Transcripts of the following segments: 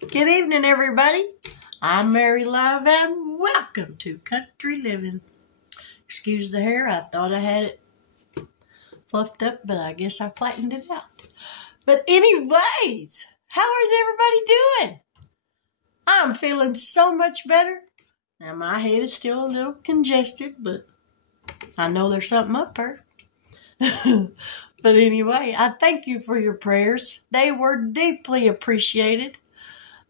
Good evening, everybody. I'm Mary Love, and welcome to Country Living. Excuse the hair. I thought I had it fluffed up, but I guess I flattened it out. But anyways, how is everybody doing? I'm feeling so much better. Now, my head is still a little congested, but I know there's something up there. But anyway, I thank you for your prayers. They were deeply appreciated.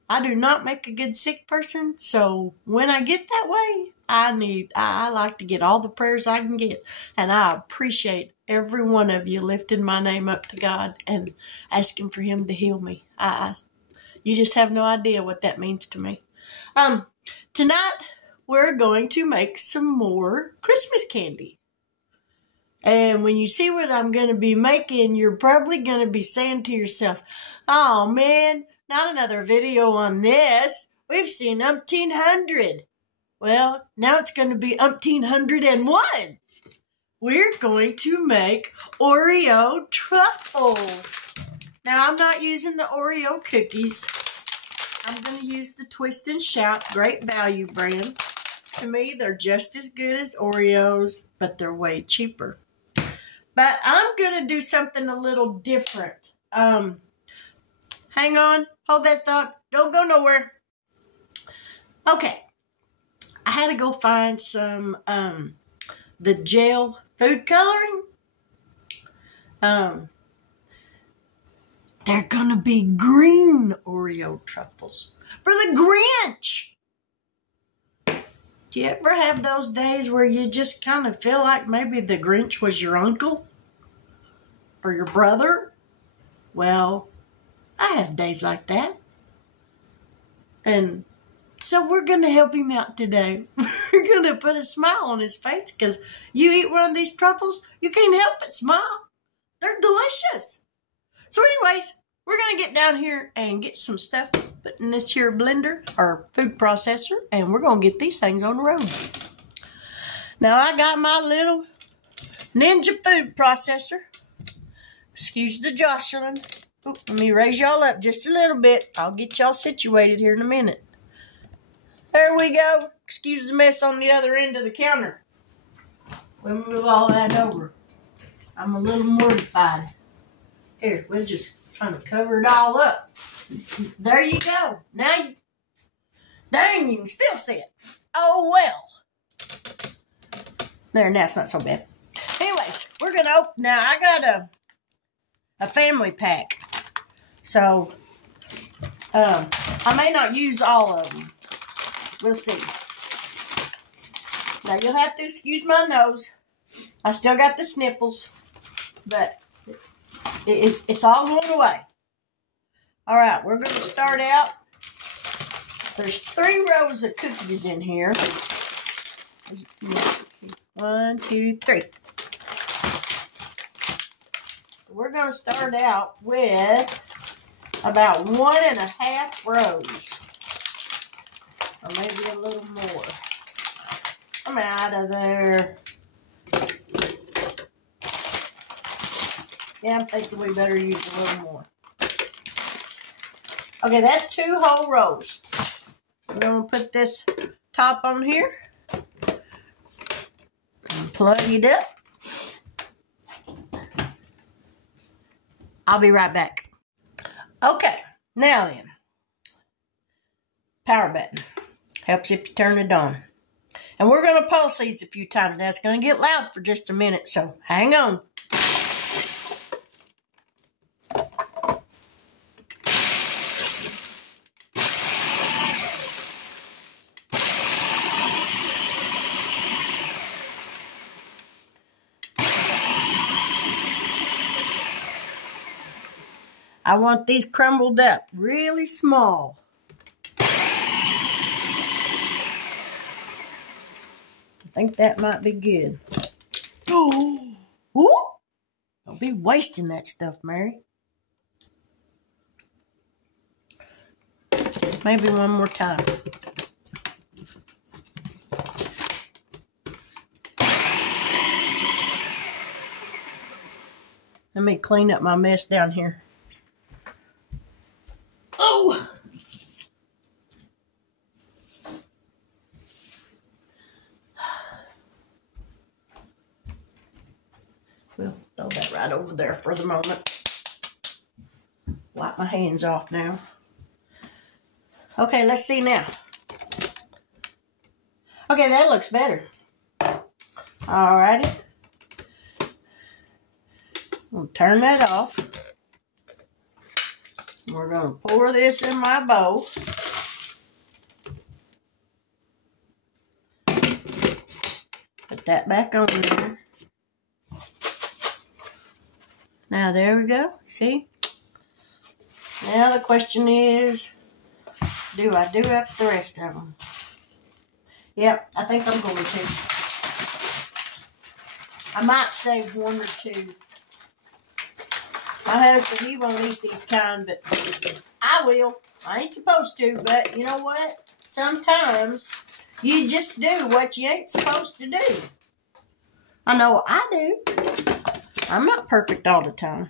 I do not make a good sick person, so when I get that way, I like to get all the prayers I can get, and I appreciate every one of you lifting my name up to God and asking for Him to heal me. You just have no idea what that means to me. Tonight we're going to make some more Christmas candy. And when you see what I'm going to be making, you're probably going to be saying to yourself, oh man, not another video on this. We've seen umpteen hundred. Well, now it's going to be umpteen 101. We're going to make Oreo Truffles. Now, I'm not using the Oreo cookies. I'm going to use the Twist and Shout Great Value brand. To me, they're just as good as Oreos, but they're way cheaper. But I'm going to do something a little different. Hang on. Hold that thought. Don't go nowhere. Okay. I had to go find some, the gel food coloring. They're going to be green Oreo Truffles for the Grinch. Do you ever have those days where you just kind of feel like maybe the Grinch was your uncle or your brother? Well, I have days like that. And so we're going to help him out today. We're going to put a smile on his face because you eat one of these truffles, you can't help but smile. They're delicious. So anyways, we're going to get down here and get some stuff put in this here blender or food processor, and we're going to get these things on the road. Now, I got my little Ninja food processor. Excuse the jostling. Ooh, let me raise y'all up just a little bit. I'll get y'all situated here in a minute. There we go. Excuse the mess on the other end of the counter. We'll move all that over. I'm a little mortified. Here, we'll just kind of cover it all up. There you go. Now you, dang, you can still see it. Oh, well. There, now it's not so bad. Anyways, we're going to open. Now, I got a family pack. So, I may not use all of them. We'll see. Now, you'll have to excuse my nose. I still got the sniffles, but it's all going away. All right, we're going to start out. There's 3 rows of cookies in here. 1, 2, 3. We're going to start out with about 1.5 rows. Or maybe a little more. I'm out of there. Yeah, I'm thinking we better use a little more. Okay, that's 2 whole rows. We're going to put this top on here. And plug it up. I'll be right back. Okay, now then. Power button. Helps if you turn it on. And we're going to pulse these a few times. Now, it's going to get loud for just a minute, so hang on. I want these crumbled up really small. I think that might be good. Oh, ooh. Don't be wasting that stuff, Mary. Maybe one more time. Let me clean up my mess down here. Oh! Throw that right over there for the moment. Wipe my hands off now. Okay, let's see now. Okay, that looks better. Alrighty. We'll turn that off. We're going to pour this in my bowl. Put that back on there. Now there we go. See? Now the question is, do I do up the rest of them? Yep, I think I'm going to. I might save one or two. My husband, he won't eat these kind, but I will. I ain't supposed to, but you know what? Sometimes you just do what you ain't supposed to do. I know I do. I'm not perfect all the time.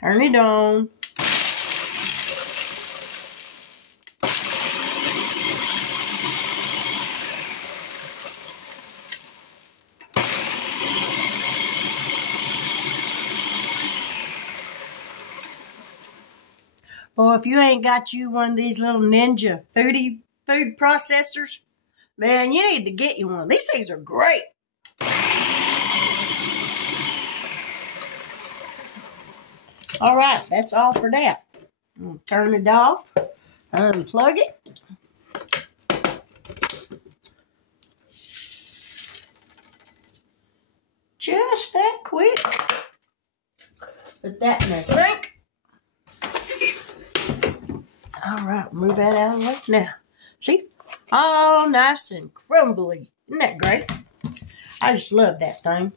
Turn it on. Boy, if you ain't got you one of these little Ninja food processors, man, you need to get you one. These things are great. All right, that's all for that. I'll turn it off, unplug it. Just that quick. Put that in the sink. All right, move that out of the way. Now, see? All nice and crumbly. Isn't that great? I just love that thing.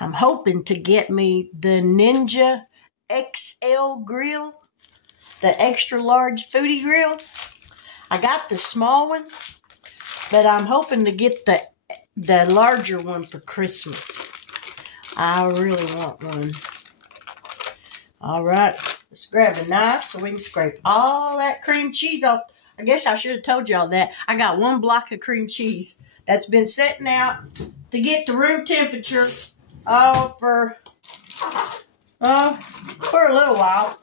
I'm hoping to get me the Ninja XL grill, the extra large foodie grill. I got the small one, but I'm hoping to get the larger one for Christmas. I really want one. All right, let's grab a knife so we can scrape all that cream cheese off. I guess I should have told y'all that. I got 1 block of cream cheese that's been sitting out to get to room temperature for a little while.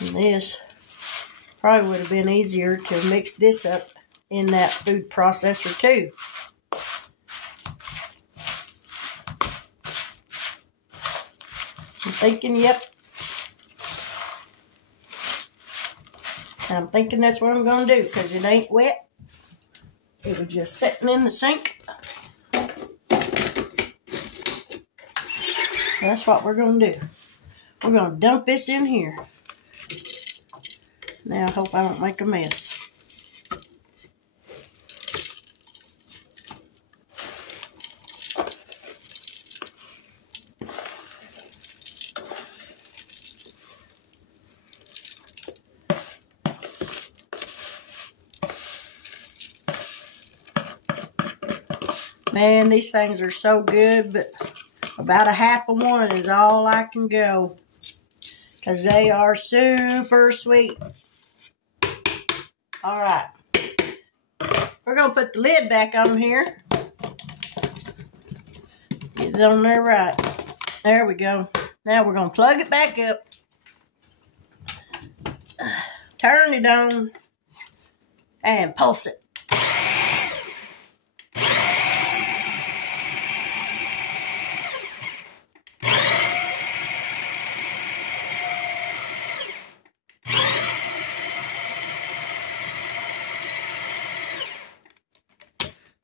And this probably would have been easier to mix this up in that food processor too. I'm thinking, yep. I'm thinking that's what I'm going to do because it ain't wet. It was just sitting in the sink. That's what we're going to do. We're going to dump this in here. Now I hope I don't make a mess. Man, these things are so good, but about a half of one is all I can go. Because they are super sweet. Alright. We're going to put the lid back on here. Get it on there right. There we go. Now we're going to plug it back up. Turn it on. And pulse it.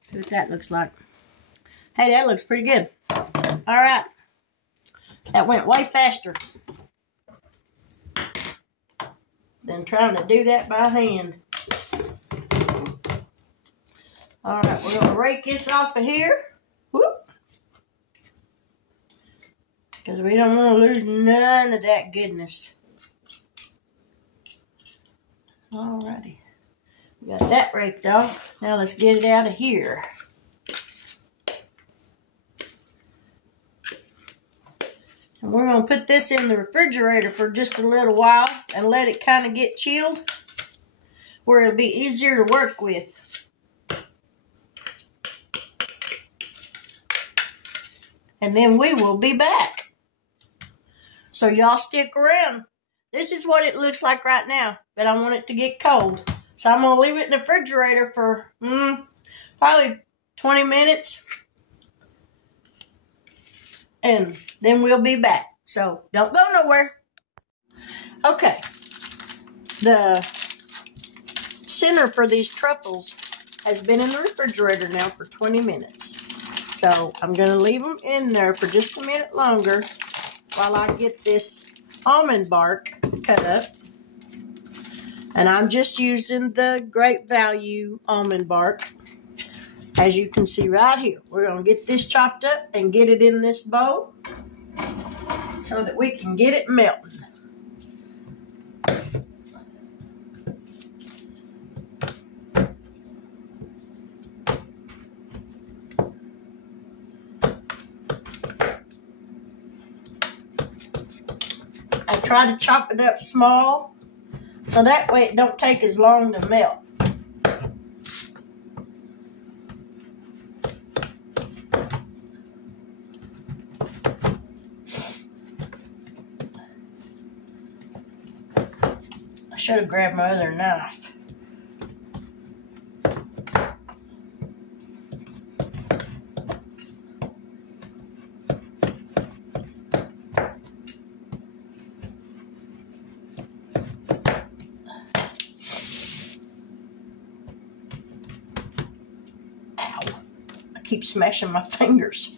See what that looks like. Hey, that looks pretty good. All right. That went way faster than trying to do that by hand. All right, we're going to rake this off of here. Whoop. Because we don't want to lose none of that goodness. All righty. We got that raked off. Now let's get it out of here. And we're going to put this in the refrigerator for just a little while and let it kind of get chilled where it'll be easier to work with. And then we will be back. So y'all stick around. This is what it looks like right now, but I want it to get cold. So I'm going to leave it in the refrigerator for probably 20 minutes. And then we'll be back. So don't go nowhere. Okay. The center for these truffles has been in the refrigerator now for 20 minutes. So I'm going to leave them in there for just a minute longer while I get this almond bark cut up. And I'm just using the Great Value almond bark. As you can see right here, we're going to get this chopped up and get it in this bowl so that we can get it melting. I try to chop it up small so that way it don't take as long to melt. I should have grabbed my other knife. Keep smashing my fingers.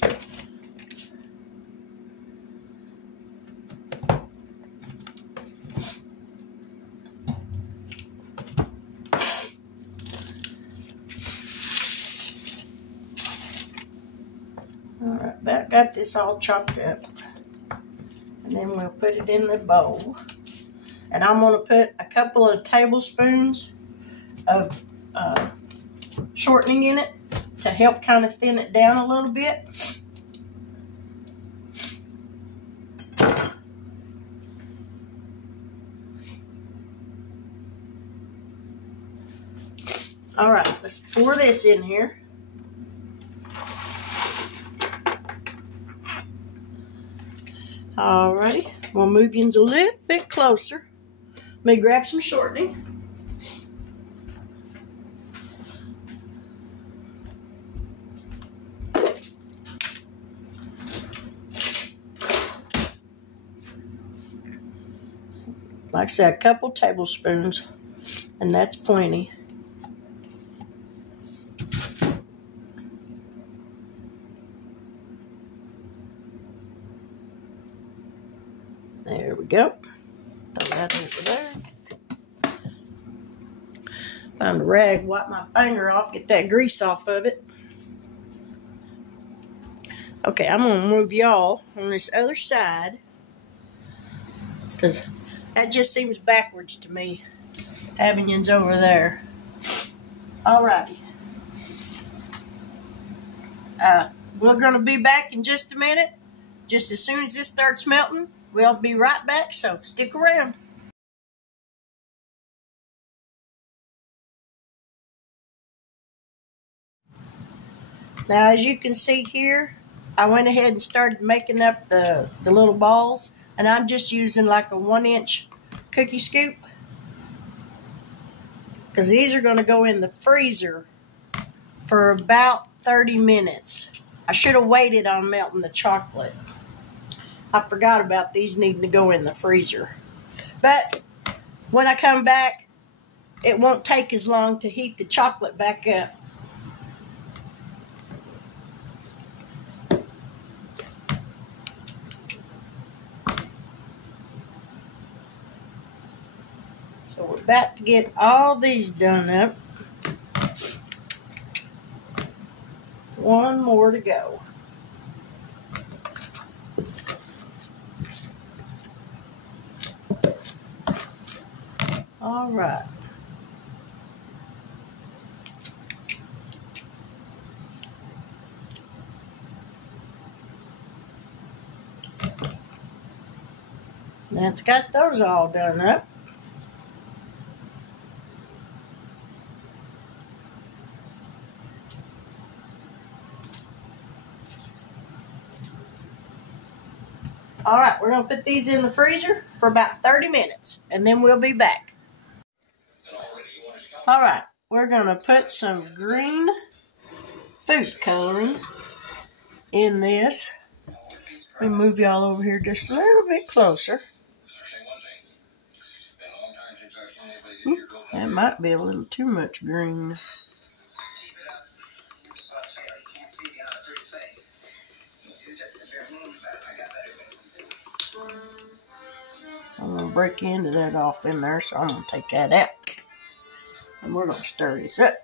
Alright, about got this all chopped up. And then we'll put it in the bowl. And I'm going to put a couple of tablespoons of shortening in it to help kind of thin it down a little bit. All right, let's pour this in here. Alrighty, we'll move you a little bit closer. Let me grab some shortening. Like I said, a couple tablespoons, and that's plenty. There we go. Throw that over there. Find a rag, wipe my finger off, get that grease off of it. Okay, I'm going to move y'all on this other side because that just seems backwards to me, having yous over there. Alrighty. We're going to be back in just a minute. Just as soon as this starts melting, we'll be right back, so stick around. Now, as you can see here, I went ahead and started making up the little balls, and I'm just using like a 1-inch cookie scoop because these are going to go in the freezer for about 30 minutes. I should have waited on melting the chocolate. I forgot about these needing to go in the freezer. But when I come back, it won't take as long to heat the chocolate back up. So we're about to get all these done up. One more to go. All right. That's got those all done up. Alright, we're going to put these in the freezer for about 30 minutes, and then we'll be back. Alright, we're going to put some green food coloring in this. Let me move y'all over here just a little bit closer. Ooh, that might be a little too much green. I'm going to break into that off in there, so I'm going to take that out. And we're going to stir this up.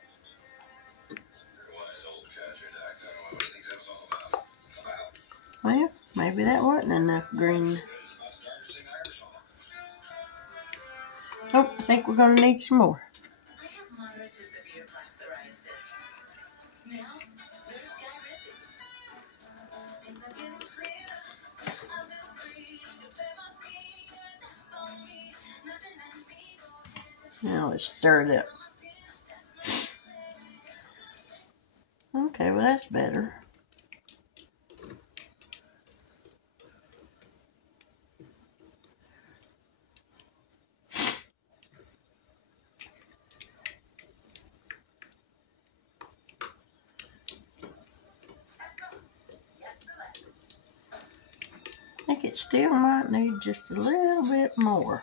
Well, maybe that wasn't enough green. Oh, I think we're going to need some more. Now let's stir it up. Okay, well that's better. I think it still might need just a little bit more.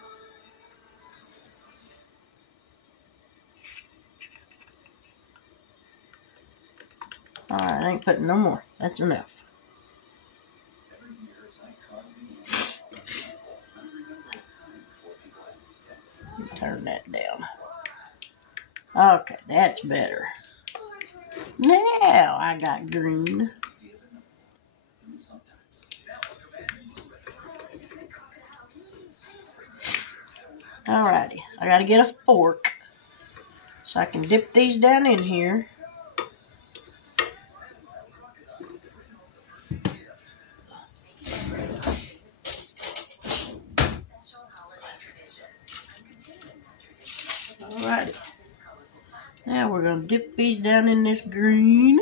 Alright, I ain't putting no more. That's enough. Turn that down. Okay, that's better. Now I got green. Alrighty, I gotta get a fork so I can dip these down in here. Alrighty. Now we're gonna dip these down in this green.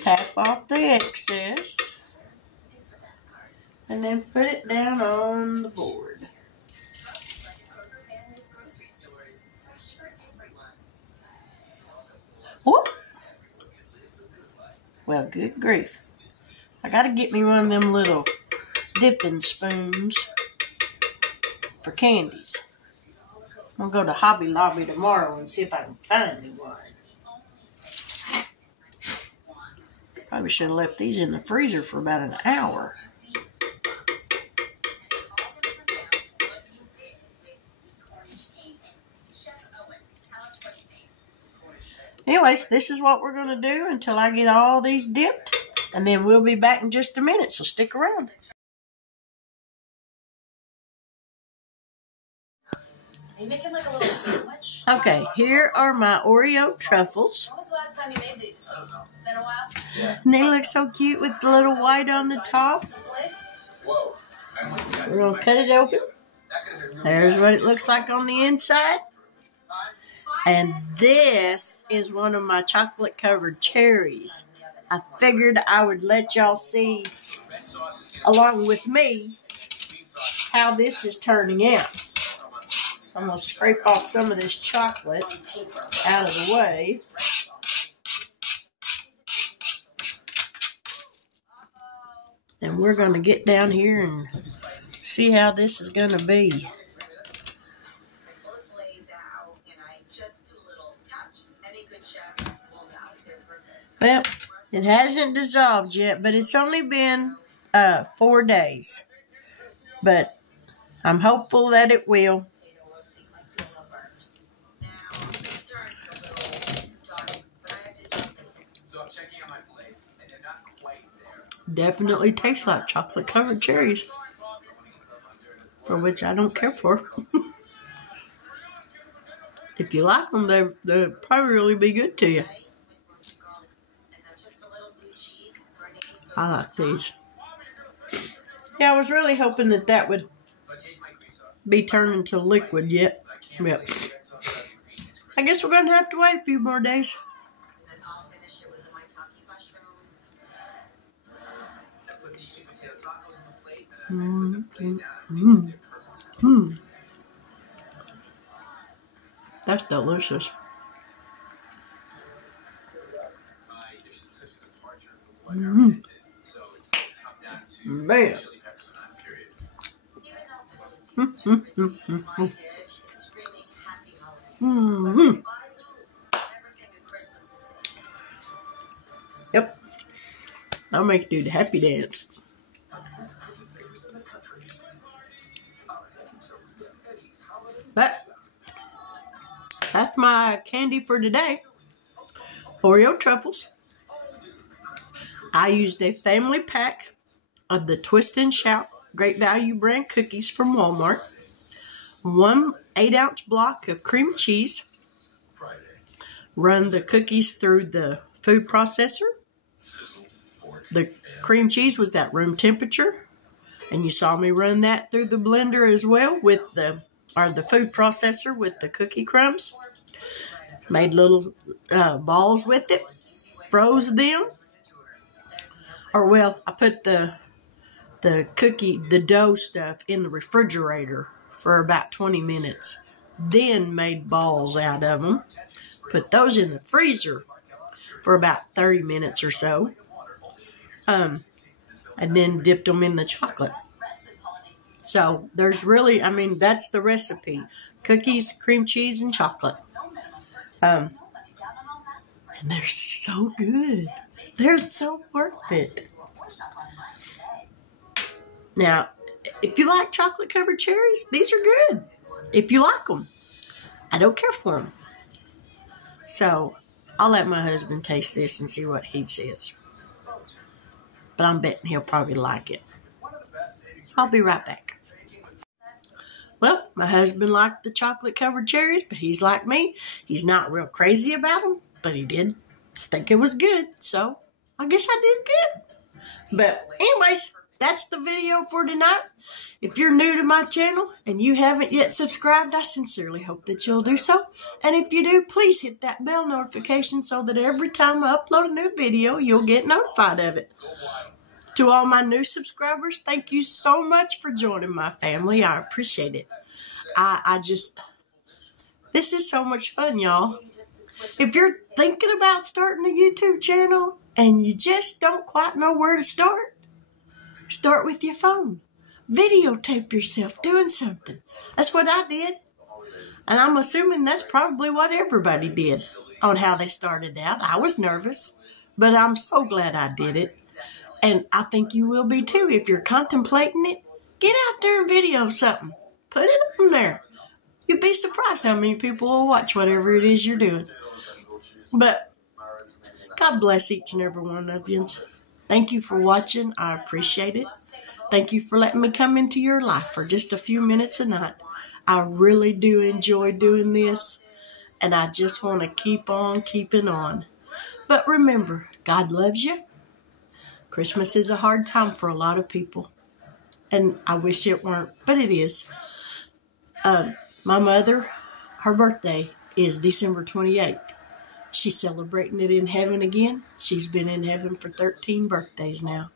Tap off the excess. And then put it down on the board. Whoop! Well, good grief. I gotta get me one of them little dipping spoons for candies. I'm gonna go to Hobby Lobby tomorrow and see if I can find me one. Probably should have left these in the freezer for about an hour. Anyways, this is what we're going to do until I get all these dipped. And then we'll be back in just a minute, so stick around. Are you making like a little sandwich? Okay, here are my Oreo Truffles. When was the last time you made these? I don't know. Been a while? Yeah. And they look so cute with the little white on the top. Whoa. We're going to cut it open. There's what it looks like on the inside. And this is one of my chocolate covered cherries. I figured I would let y'all see, along with me, how this is turning out. So I'm going to scrape off some of this chocolate out of the way. And we're going to get down here and see how this is going to be. Well, it hasn't dissolved yet, but it's only been 4 days. But I'm hopeful that it will. Definitely tastes like chocolate covered cherries, for which I don't care for. If you like them, they'll probably really be good to you. I like these. Yeah, I was really hoping that would be turned into liquid yet. Yep. I guess we're going to have to wait a few more days. That's delicious. Man. Yep. I'll make you do the happy dance. But that's my candy for today. Oreo Truffles. I used a family pack of the Twist and Shout Great Value brand cookies from Walmart. 1 8-ounce block of cream cheese. Run the cookies through the food processor. The cream cheese was at room temperature. And you saw me run that through the blender as well with the food processor with the cookie crumbs. Made little balls with it. Froze them. Or well, I put the dough stuff in the refrigerator for about 20 minutes. Then made balls out of them. Put those in the freezer for about 30 minutes or so. And then dipped them in the chocolate. So there's really, that's the recipe. Cookies, cream cheese, and chocolate. And they're so good. They're so worth it. Now, if you like chocolate-covered cherries, these are good. If you like them. I don't care for them. So, I'll let my husband taste this and see what he says. But I'm betting he'll probably like it. I'll be right back. Well, my husband liked the chocolate-covered cherries, but he's like me. He's not real crazy about them, but he did think it was good. So, I guess I did good. But anyways, that's the video for tonight. If you're new to my channel and you haven't yet subscribed, I sincerely hope that you'll do so. And if you do, please hit that bell notification so that every time I upload a new video, you'll get notified of it. To all my new subscribers, thank you so much for joining my family. I appreciate it. This is so much fun, y'all. If you're thinking about starting a YouTube channel and you just don't quite know where to start with your phone. Videotape yourself doing something. That's what I did. And I'm assuming that's probably what everybody did on how they started out. I was nervous, but I'm so glad I did it. And I think you will be too. If you're contemplating it, get out there and video something. Put it on there. You'd be surprised how many people will watch whatever it is you're doing. But God bless each and every one of you. Thank you for watching. I appreciate it. Thank you for letting me come into your life for just a few minutes a night. I really do enjoy doing this. And I just want to keep on keeping on. But remember, God loves you. Christmas is a hard time for a lot of people. And I wish it weren't, but it is. My mother, her birthday is December 28th. She's celebrating it in heaven again. She's been in heaven for 13 birthdays now.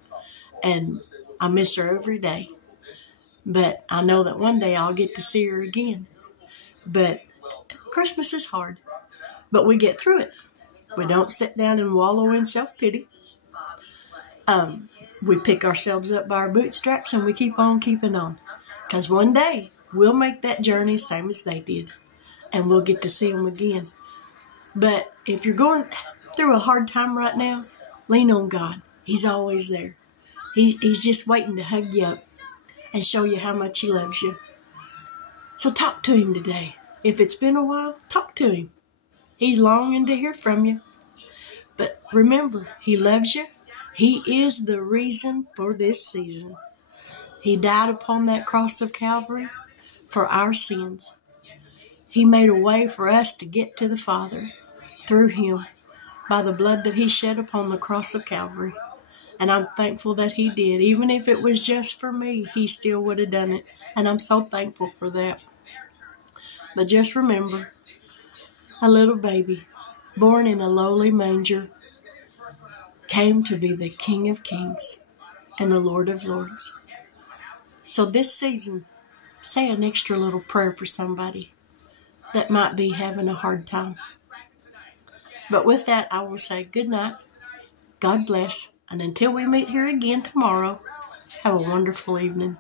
And I miss her every day. But I know that one day I'll get to see her again. But Christmas is hard. But we get through it. We don't sit down and wallow in self-pity. We pick ourselves up by our bootstraps and we keep on keeping on. Because one day we'll make that journey same as they did. And we'll get to see them again. But if you're going through a hard time right now, lean on God. He's always there. He's just waiting to hug you up and show you how much He loves you. So talk to Him today. If it's been a while, talk to Him. He's longing to hear from you. But remember, He loves you. He is the reason for this season. He died upon that cross of Calvary for our sins. He made a way for us to get to the Father through Him by the blood that He shed upon the cross of Calvary. And I'm thankful that he did. Even if it was just for me, he still would have done it. And I'm so thankful for that. But just remember, a little baby, born in a lowly manger, came to be the King of Kings and the Lord of Lords. So this season, say an extra little prayer for somebody that might be having a hard time. But with that, I will say good night. God bless. And until we meet here again tomorrow, have a wonderful evening.